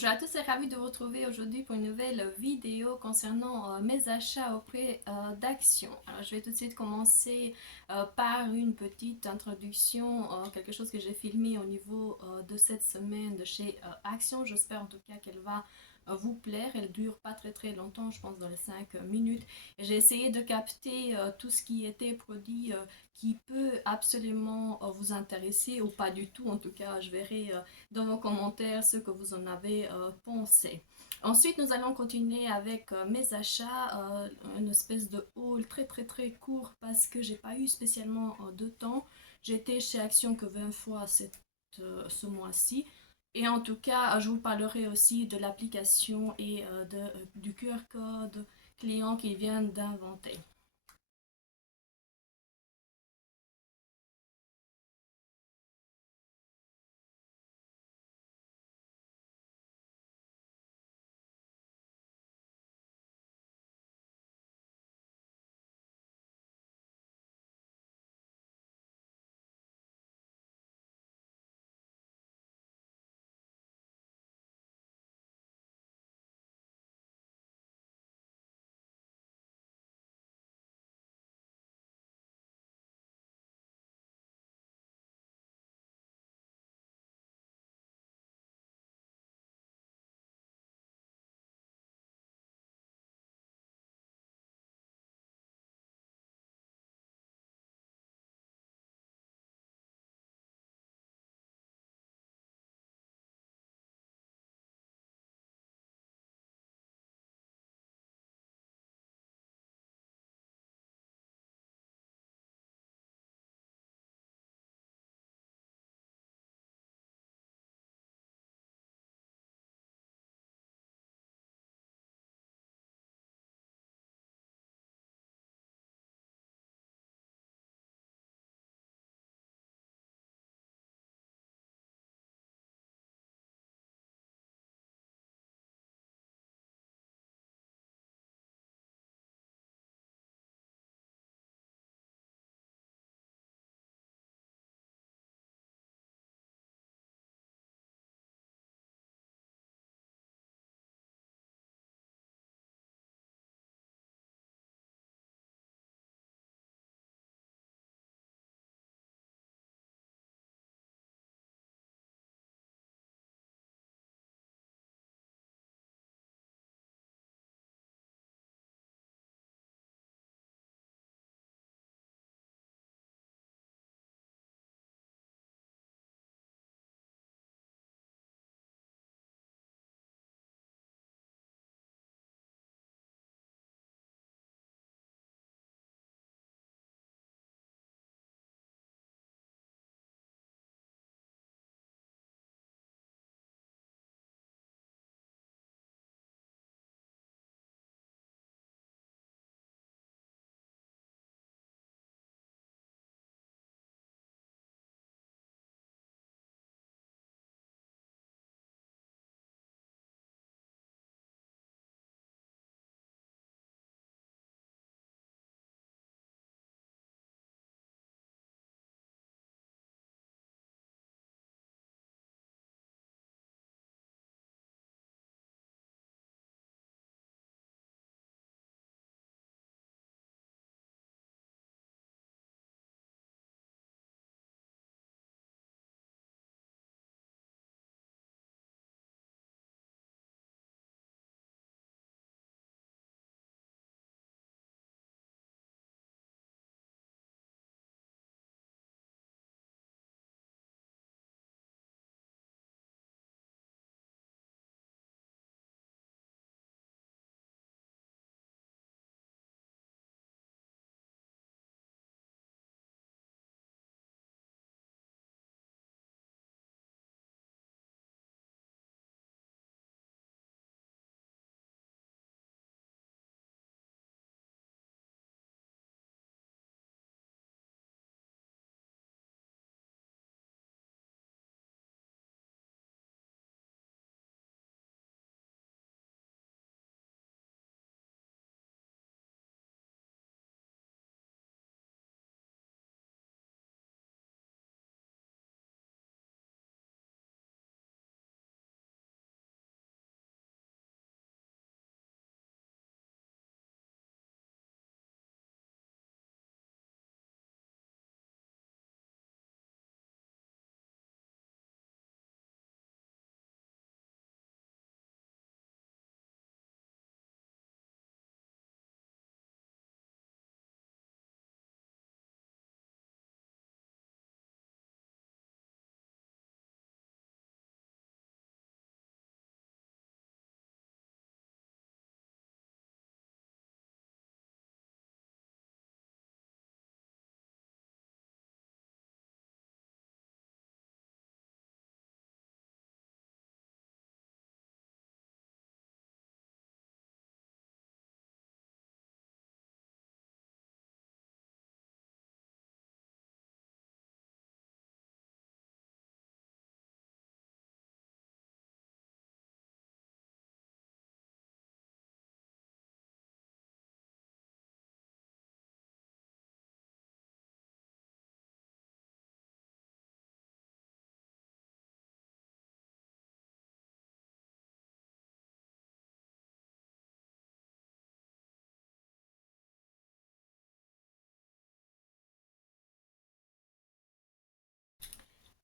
Bonjour à tous et ravi de vous retrouver aujourd'hui pour une nouvelle vidéo concernant mes achats auprès d'Action. Alors je vais tout de suite commencer par une petite introduction, quelque chose que j'ai filmé au niveau de cette semaine de chez Action. J'espère en tout cas qu'elle va vous plaire. Elle dure pas très longtemps, je pense dans les 5 minutes. J'ai essayé de capter tout ce qui était produit qui peut absolument vous intéresser ou pas du tout. En tout cas, je verrai dans vos commentaires ce que vous en avez pensé. Ensuite, nous allons continuer avec mes achats, une espèce de haul très court parce que j'ai pas eu spécialement de temps. J'étais chez Action que 20 fois ce mois-ci. Et en tout cas, je vous parlerai aussi de l'application et du QR code client qu'ils viennent d'inventer.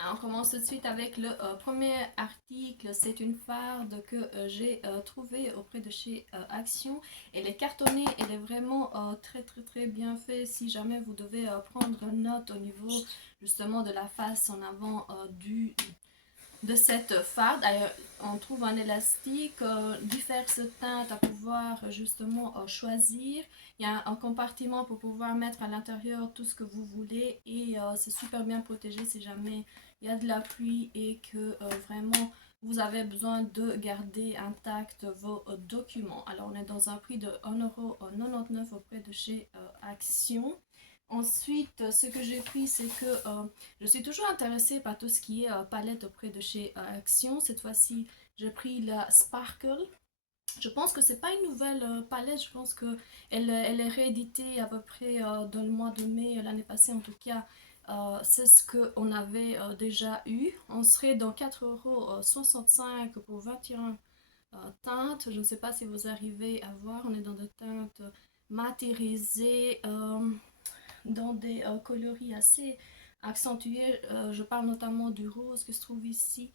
Alors, on commence tout de suite avec le premier article. C'est une farde que j'ai trouvée auprès de chez Action. Elle est cartonnée, elle est vraiment très bien faite. Si jamais vous devez prendre note au niveau justement de la face en avant de cette farde. Alors, on trouve un élastique, diverses teintes à pouvoir justement choisir. Il y a un compartiment pour pouvoir mettre à l'intérieur tout ce que vous voulez et c'est super bien protégé si jamais il y a de la pluie et que vraiment vous avez besoin de garder intact vos documents. Alors on est dans un prix de 1,99 € auprès de chez Action. Ensuite, ce que j'ai pris, c'est que je suis toujours intéressée par tout ce qui est palette auprès de chez Action. Cette fois-ci, j'ai pris la Sparkle. Je pense que c'est pas une nouvelle palette, je pense que elle est rééditée à peu près dans le mois de mai l'année passée en tout cas. C'est ce qu'on avait déjà eu. On serait dans 4,65 € pour 21 teintes. Je ne sais pas si vous arrivez à voir, on est dans des teintes matérisées, dans des coloris assez accentués. Je parle notamment du rose que se trouve ici.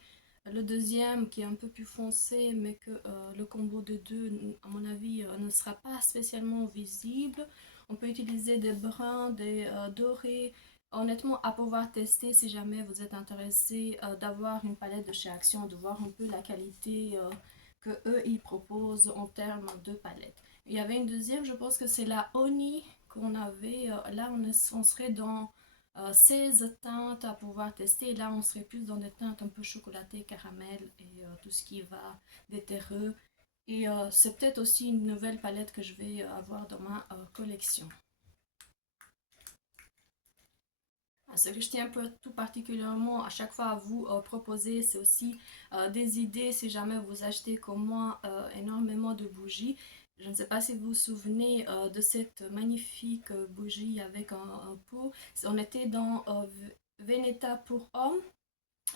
Le deuxième qui est un peu plus foncé, mais que le combo de deux, à mon avis, ne sera pas spécialement visible. On peut utiliser des bruns, des dorés. Honnêtement, à pouvoir tester si jamais vous êtes intéressé d'avoir une palette de chez Action, de voir un peu la qualité que eux ils proposent en termes de palette. Il y avait une deuxième, je pense que c'est la Oni qu'on avait. Là, on serait dans 16 teintes à pouvoir tester. Et là, on serait plus dans des teintes un peu chocolatées, caramel et tout ce qui va des terreux. Et c'est peut-être aussi une nouvelle palette que je vais avoir dans ma collection. Ce que je tiens tout particulièrement à chaque fois à vous proposer, c'est aussi des idées si jamais vous achetez comme moi énormément de bougies. Je ne sais pas si vous vous souvenez de cette magnifique bougie avec un pot. On était dans Veneta pour hommes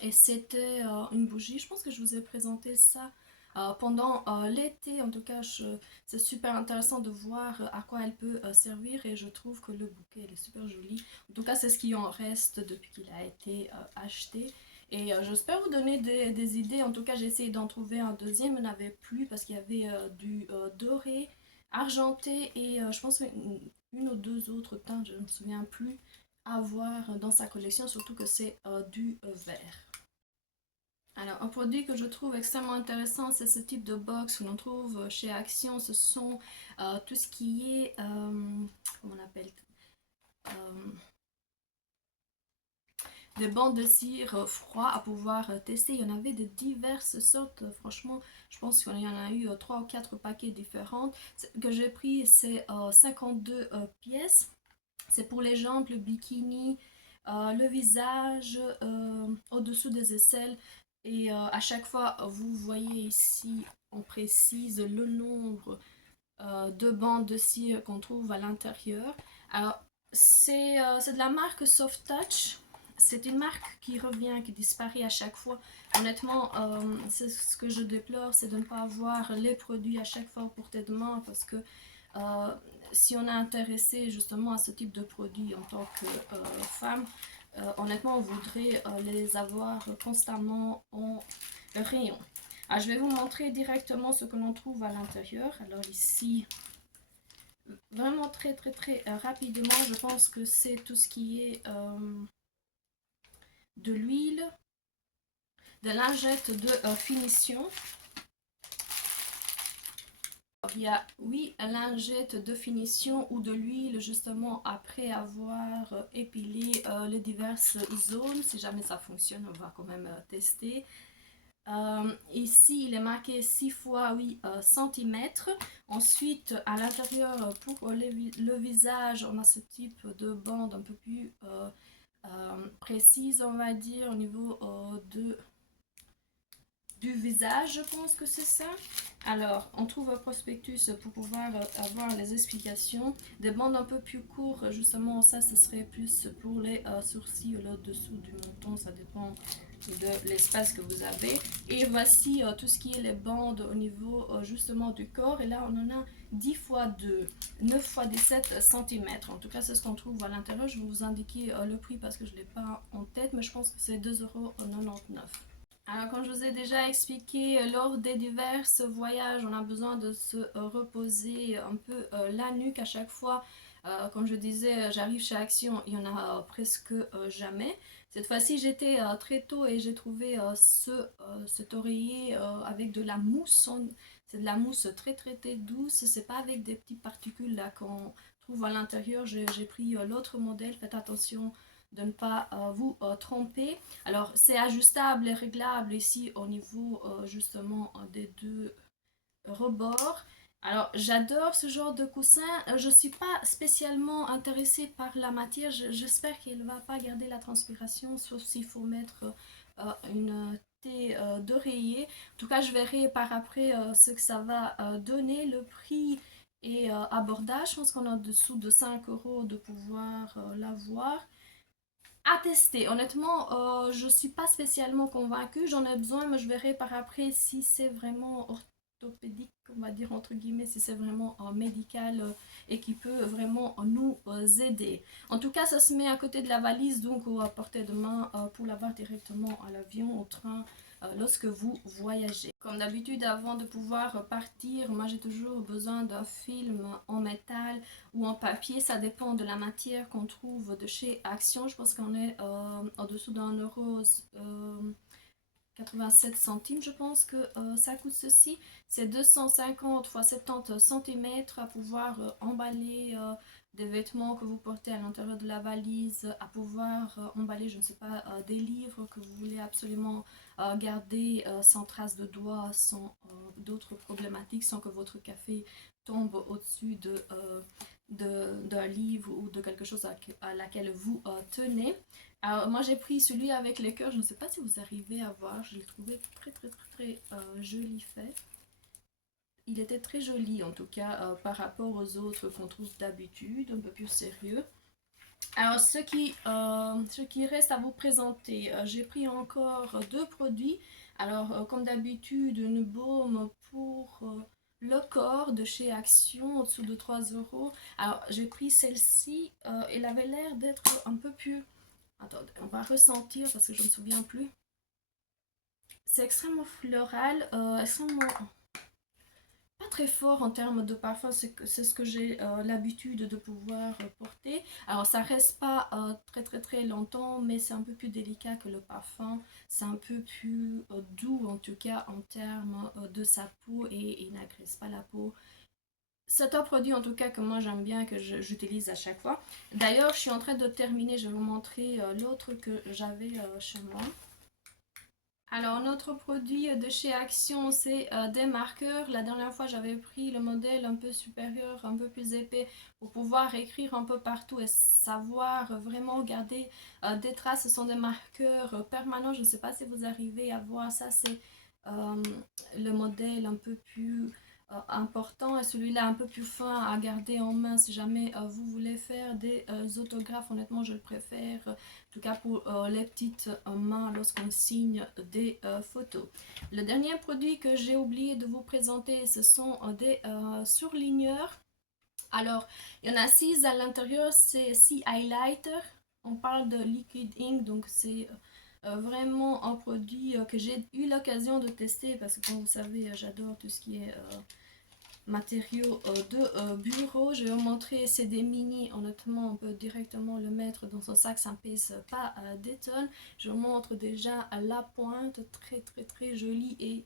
et c'était une bougie. Je pense que je vous ai présenté ça pendant l'été. En tout cas, c'est super intéressant de voir à quoi elle peut servir et je trouve que le bouquet elle est super joli. En tout cas, c'est ce qui en reste depuis qu'il a été acheté. Et j'espère vous donner des idées. En tout cas, j'ai essayé d'en trouver un deuxième. Il n'y en avait plus parce qu'il y avait du doré, argenté et je pense une ou deux autres teintes, je ne me souviens plus, à avoir dans sa collection. Surtout que c'est du vert. Alors, un produit que je trouve extrêmement intéressant, c'est ce type de box que l'on trouve chez Action. Ce sont tout ce qui est, comment on appelle, euh, des bandes de cire froid à pouvoir tester. Il y en avait de diverses sortes. Franchement, je pense qu'il y en a eu 3 ou 4 paquets différents. Ce que j'ai pris, c'est 52 pièces. C'est pour les jambes, le bikini, le visage, au-dessous des aisselles. Et à chaque fois, vous voyez ici, on précise le nombre de bandes de cire qu'on trouve à l'intérieur. Alors, c'est de la marque Soft Touch. C'est une marque qui revient, qui disparaît à chaque fois. Honnêtement, c'est ce que je déplore, c'est de ne pas avoir les produits à chaque fois à portée de main parce que euh, si on est intéressé justement à ce type de produit en tant que femme, honnêtement, on voudrait les avoir constamment en rayon. Alors, je vais vous montrer directement ce que l'on trouve à l'intérieur. Alors ici, vraiment très rapidement, je pense que c'est tout ce qui est de l'huile, de lingettes de finition. Il y a 8 lingettes de finition ou de l'huile justement après avoir épilé les diverses zones. Si jamais ça fonctionne, on va quand même tester. Ici, il est marqué 6 fois 8 cm. Ensuite, à l'intérieur, pour le visage, on a ce type de bande un peu plus précise, on va dire, au niveau du visage, je pense que c'est ça. Alors, on trouve un prospectus pour pouvoir avoir les explications. Des bandes un peu plus courtes, justement, ça, ce serait plus pour les sourcils, là, dessous du menton, ça dépend de l'espace que vous avez. Et voici tout ce qui est les bandes au niveau justement du corps. Et là, on en a 10 x 2, 9 x 17 cm. En tout cas, c'est ce qu'on trouve à l'intérieur. Je vais vous indiquer le prix parce que je ne l'ai pas en tête, mais je pense que c'est 2,99 €. Alors, comme je vous ai déjà expliqué, lors des divers voyages, on a besoin de se reposer un peu la nuque à chaque fois. Comme je disais, j'arrive chez Action, il y en a presque jamais. Cette fois-ci, j'étais très tôt et j'ai trouvé cet oreiller avec de la mousse. C'est de la mousse très douce. C'est pas avec des petites particules là qu'on trouve à l'intérieur. J'ai pris l'autre modèle. Faites attention de ne pas vous tromper. Alors, c'est ajustable et réglable ici au niveau justement des deux rebords. Alors, j'adore ce genre de coussin. Je ne suis pas spécialement intéressée par la matière. J'espère qu'elle ne va pas garder la transpiration, sauf s'il faut mettre une thé d'oreiller. En tout cas, je verrai par après ce que ça va donner. Le prix est abordable. Je pense qu'on est en dessous de 5 € de pouvoir l'avoir. À tester. Honnêtement, je suis pas spécialement convaincue. J'en ai besoin, mais je verrai par après si c'est vraiment orthopédique, on va dire entre guillemets, si c'est vraiment médical et qui peut vraiment nous aider. En tout cas, ça se met à côté de la valise, donc à portée de main pour l'avoir directement à l'avion, au train, lorsque vous voyagez. Comme d'habitude, avant de pouvoir partir, moi j'ai toujours besoin d'un film en métal ou en papier, ça dépend de la matière qu'on trouve de chez Action. Je pense qu'on est en dessous d'1 € 87 centimes, je pense que ça coûte ceci. C'est 250 x 70 cm à pouvoir emballer des vêtements que vous portez à l'intérieur de la valise, à pouvoir emballer, je ne sais pas, des livres que vous voulez absolument garder sans trace de doigts, sans d'autres problématiques, sans que votre café tombe au-dessus d'un livre ou de quelque chose à laquelle vous tenez. Alors moi j'ai pris celui avec les cœurs, je ne sais pas si vous arrivez à voir, je l'ai trouvé très joli fait. Il était très joli en tout cas par rapport aux autres qu'on trouve d'habitude, un peu plus sérieux. Alors ce qui reste à vous présenter, j'ai pris encore deux produits. Alors comme d'habitude, une baume pour le corps de chez Action, au-dessous de 3 €. Alors j'ai pris celle-ci, elle avait l'air d'être un peu plus... Attendez, on va ressentir parce que je ne me souviens plus. C'est extrêmement floral, extrêmement... pas très fort en termes de parfum, c'est ce que j'ai l'habitude de pouvoir porter. Alors ça reste pas très longtemps, mais c'est un peu plus délicat que le parfum. C'est un peu plus doux en tout cas en termes de sa peau et il n'agresse pas la peau. C'est un produit en tout cas que moi j'aime bien, que j'utilise à chaque fois. D'ailleurs je suis en train de terminer, je vais vous montrer l'autre que j'avais chez moi. Alors notre produit de chez Action, c'est des marqueurs. La dernière fois j'avais pris le modèle un peu supérieur, un peu plus épais, pour pouvoir écrire un peu partout et savoir vraiment garder des traces. Ce sont des marqueurs permanents, je ne sais pas si vous arrivez à voir ça, c'est le modèle un peu plus important et celui-là un peu plus fin à garder en main si jamais vous voulez faire des autographes. Honnêtement je le préfère, en tout cas pour les petites mains lorsqu'on signe des photos. Le dernier produit que j'ai oublié de vous présenter, ce sont des surligneurs. Alors il y en a 6 à l'intérieur, c'est 6 highlighters. On parle de liquid ink, donc c'est vraiment un produit que j'ai eu l'occasion de tester parce que comme vous savez j'adore tout ce qui est matériaux de bureau. Je vais vous montrer, c'est des mini, honnêtement on peut directement le mettre dans son sac, ça ne pèse pas des tonnes. Je vous montre déjà la pointe, très jolie et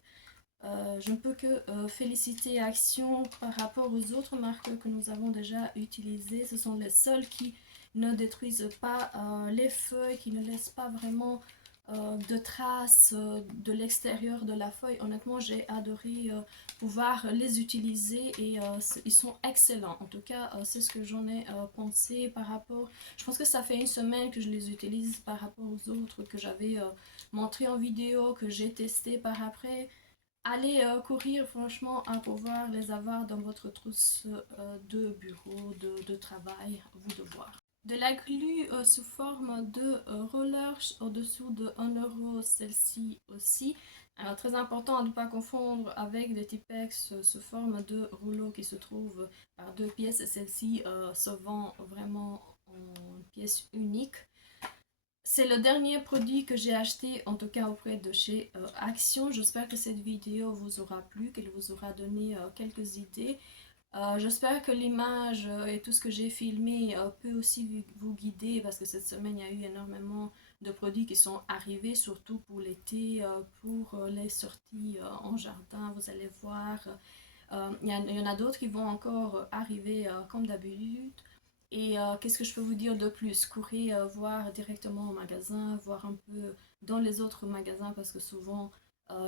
je ne peux que féliciter Action par rapport aux autres marques que nous avons déjà utilisées. Ce sont les seuls qui ne détruisent pas les feuilles, qui ne laissent pas vraiment de traces de l'extérieur de la feuille. Honnêtement j'ai adoré pouvoir les utiliser et ils sont excellents. En tout cas c'est ce que j'en ai pensé par rapport... Je pense que ça fait une semaine que je les utilise par rapport aux autres que j'avais montré en vidéo, que j'ai testé par après. Allez courir franchement à pouvoir les avoir dans votre trousse de bureau, de travail, vous de voir. De la glu sous forme de roller au-dessous de 1 €, celle-ci aussi. Alors très important à ne pas confondre avec des Tipex sous forme de rouleau qui se trouve par 2 pièces. Celle-ci se vend vraiment en pièce unique. C'est le dernier produit que j'ai acheté, en tout cas auprès de chez Action. J'espère que cette vidéo vous aura plu, qu'elle vous aura donné quelques idées. J'espère que l'image et tout ce que j'ai filmé peut aussi vous guider parce que cette semaine il y a eu énormément de produits qui sont arrivés, surtout pour l'été, pour les sorties en jardin. Vous allez voir, il y en a d'autres qui vont encore arriver comme d'habitude. Et qu'est-ce que je peux vous dire de plus? Courez voir directement au magasin, voir un peu dans les autres magasins parce que souvent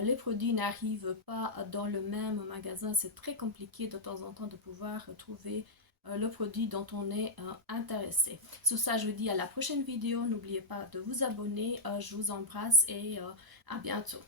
les produits n'arrivent pas dans le même magasin. C'est très compliqué de temps en temps de pouvoir trouver le produit dont on est intéressé. Sur ça, je vous dis à la prochaine vidéo. N'oubliez pas de vous abonner. Je vous embrasse et à bientôt.